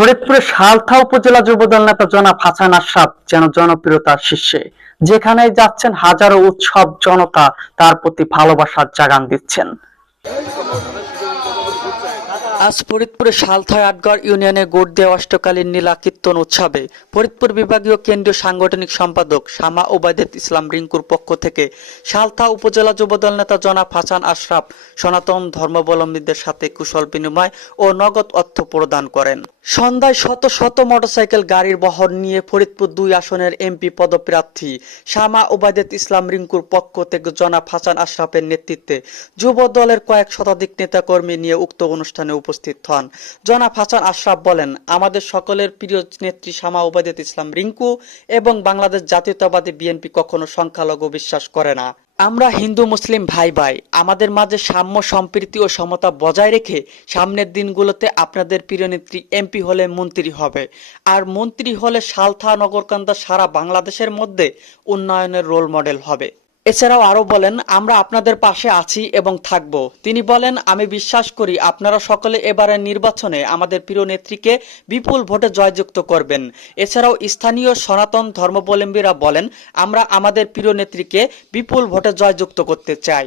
ফরিদপুরের সালথা উপজেলা যুবদল নেতা জনাব হাসান আশরাফ যেন জনপ্রিয়তার শীর্ষে যেখানে যাচ্ছেন হাজারো উৎসব জনতা তার প্রতি ভালোবাসার জাগান দিচ্ছেন। আজ ফরিদপুরের সালথায় আটগড় ইউনিয়নে গোট দেওয়া অষ্টকালীন নীলা কীর্তন উৎসবে ফরিদপুর বিভাগীয় কেন্দ্রীয় সাংগঠনিক সম্পাদক শামা ওবায়দুল ইসলাম রিঙ্কুর পক্ষ থেকে সালথা উপজেলা যুবদল নেতা জনাব হাসান আশরাফ সনাতন ধর্মাবলম্বীদের সাথে কুশল বিনিময় ও নগদ অর্থ প্রদান করেন। সন্ধ্যায় শত শত মোটরসাইকেল গাড়ির বহর নিয়ে ফরিদপুর দুই আসনের এমপি পদপ্রার্থী শামা ওবায়দুল ইসলাম রিঙ্কুর পক্ষ থেকে জনাব হাসান আশরাফের নেতৃত্বে যুব দলের কয়েক শতাধিক নেতাকর্মী নিয়ে উক্ত অনুষ্ঠানে উপস্থিত হন। জনাব হাসান আশরাফ বলেন, আমাদের সকলের প্রিয় নেত্রী শামা ওবায়দুল ইসলাম রিঙ্কু এবং বাংলাদেশ জাতীয়তাবাদী বিএনপি কখনো সংখ্যালঘু বিশ্বাস করে না। আমরা হিন্দু, মুসলিম ভাই ভাই আমাদের মাঝে সাম্য, সম্প্রীতি ও সমতা বজায় রেখে সামনের দিনগুলোতে আপনাদের প্রিয় নেত্রী, এমপি হলে মন্ত্রী হবে। আর মন্ত্রী হলে সালথা নগরকান্দা সারা বাংলাদেশের মধ্যে উন্নয়নের রোল মডেল হবে। এছাড়াও আরও বলেন, আমরা আপনাদের পাশে আছি এবং থাকব। তিনি বলেন, আমি বিশ্বাস করি আপনারা সকলে এবারের নির্বাচনে আমাদের প্রিয় নেত্রীকে বিপুল ভোটে জয়যুক্ত করবেন। এছাড়াও স্থানীয় সনাতন ধর্মাবলম্বীরা বলেন, আমরা আমাদের প্রিয় নেত্রীকে বিপুল ভোটে জয়যুক্ত করতে চাই।